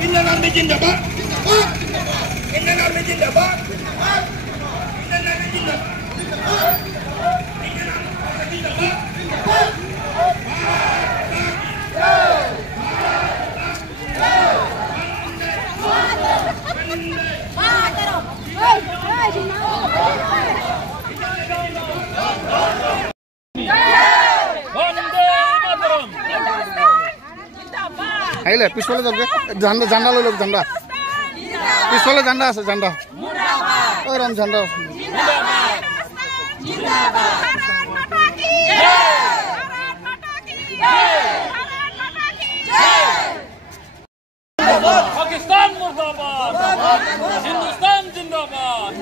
Indian Army Jindabad. Indian Army Jindabad. Indian Army Jindabad. আইলে পিছলে যাবে ঝান্ডা ঝান্ডা লই লোক ঝান্ডা পিছলে ঝান্ডা আছে ঝান্ডা ওই রাম ঝান্ডা पाकिस्तान मुर्दाबाद हिंदुस्तान जिंदाबाद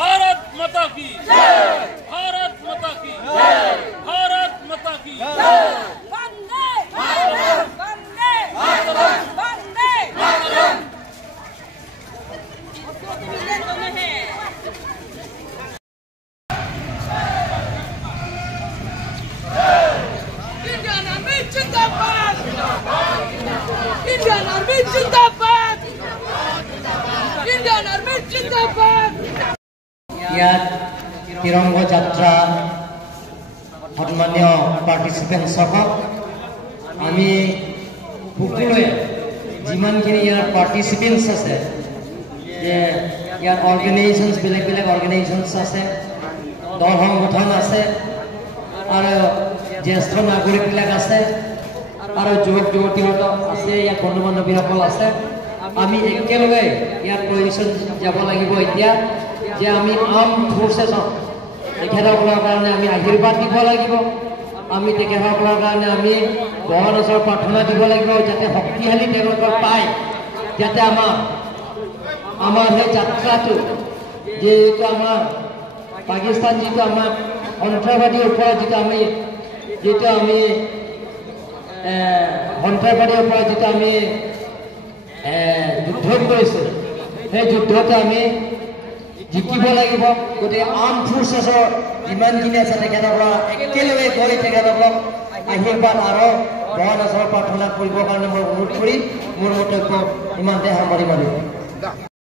भारत माता की भारत माता की भारत माता की Indian Army Jindabad. Indian Army Jindabad. Indian Army Jindabad. ইয়াত তিৰংগ যাত্ৰা সন্মানীয় পাৰ্টিচিপেণ্ট সহ আমি সকলোৱে যিমানখিনি ইয়াৰ পাৰ্টিচিপেণ্টছ আছে যে ইয়াৰ অৰ্গেনাইজেশ্যনছ বেলেগ বেলেগ অৰ্গেনাইজেশ্যনছ আছে দল সংগঠন আছে আৰু জ্যেষ্ঠ নাগৰিকবিলাক আছে আৰু যুৱক যুৱতীসকল আছে ইয়াত বন্ধু বান্ধৱীসকল আছে আমি একেলগে ইয়াত পজিশ্যন যাব লাগিব এতিয়া যে আমি আৰ্ম ফ'ৰ্চেছক তেখেতসকলৰ কাৰণে আমি আশীৰ্বাদ দিব লাগিব আমি তেখেতসকলৰ কাৰণে আমি ভগৱানৰ প্ৰাৰ্থনা দিব লাগিব যাতে শক্তিশালী তেওঁলোকৰ পায় যাতে আমাৰ সেই যাত্ৰাটো যিটো আমাৰ পাকিস্তান যিটো আমাৰ সন্ত্ৰাসবাদীৰ ওপৰত যিটো আমি সন্ত্ৰাসবাদীৰ ওপৰত যিটো আমি যুদ্ধ কৰিছোঁ সেই যুদ্ধটো আমি জিকিব লাগিব গতিকে আৰ্ম ফ'ৰ্চেছৰ যিমানখিনি আছে তেখেতসকলৰ একেলগে গৈ তেখেতসকলক আশীৰ্বাদ আৰু ভগৱানৰ প্ৰাৰ্থনা কৰিবৰ কাৰণে মই অনুৰোধ কৰি মোৰ মন্তব্য ইমানতে সামৰি মাৰিম।